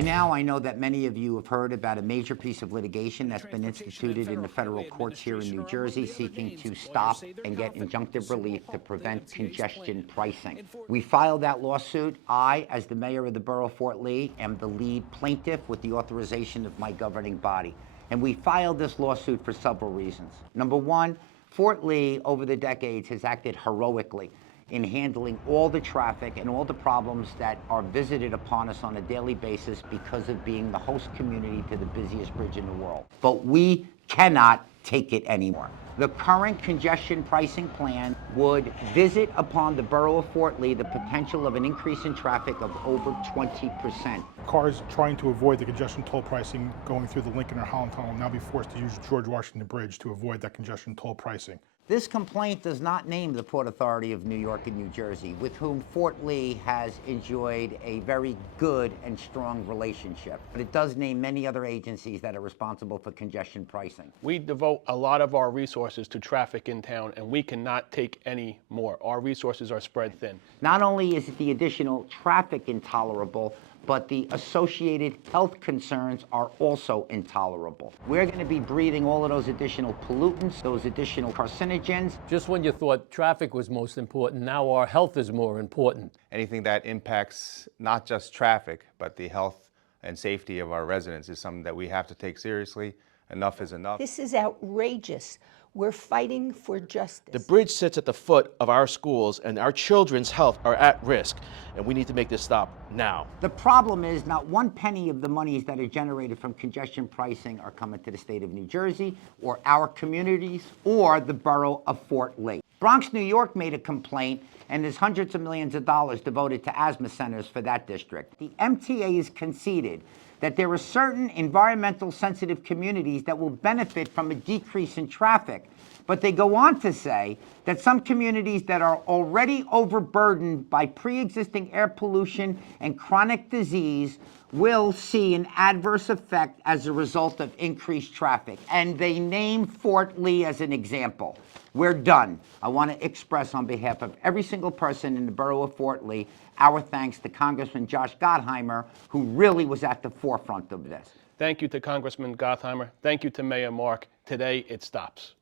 By now, I know that many of you have heard about a major piece of litigation that's been instituted in the federal courts here in New Jersey seeking to stop and get injunctive relief to prevent congestion pricing. We filed that lawsuit. I, as the mayor of the borough of Fort Lee, am the lead plaintiff with the authorization of my governing body. And we filed this lawsuit for several reasons. Number one, Fort Lee, over the decades, has acted heroically in handling all the traffic and all the problems that are visited upon us on a daily basis because of being the host community to the busiest bridge in the world. But we cannot take it anymore. The current congestion pricing plan would visit upon the borough of Fort Lee the potential of an increase in traffic of over 20%. Cars trying to avoid the congestion toll pricing going through the Lincoln or Holland Tunnel will now be forced to use George Washington Bridge to avoid that congestion toll pricing. This complaint does not name the Port Authority of New York and New Jersey, with whom Fort Lee has enjoyed a very good and strong relationship. But it does name many other agencies that are responsible for congestion pricing. We devote a lot of our resources to traffic in town, and we cannot take any more. Our resources are spread thin. Not only is the additional traffic intolerable, but the associated health concerns are also intolerable. We're going to be breathing all of those additional pollutants, those additional carcinogens. Just when you thought traffic was most important, now our health is more important. Anything that impacts not just traffic, but the health and safety of our residents is something that we have to take seriously. Enough is enough. This is outrageous. We're fighting for justice. The bridge sits at the foot of our schools, and our children's health are at risk, and we need to make this stop now. The problem is not one penny of the monies that are generated from congestion pricing are coming to the state of New Jersey or our communities or the borough of Fort Lee. Bronx, New York made a complaint, and there's hundreds of millions of dollars devoted to asthma centers for that district. The MTA has conceded that there are certain environmental sensitive communities that will benefit from a decrease in traffic. But they go on to say that some communities that are already overburdened by pre-existing air pollution and chronic disease will see an adverse effect as a result of increased traffic. And they name Fort Lee as an example. We're done. I want to express on behalf of every single person in the borough of Fort Lee our thanks to Congressman Josh Gottheimer, who really was at the forefront of this. Thank you to Congressman Gottheimer. Thank you to Mayor Mark. Today, it stops.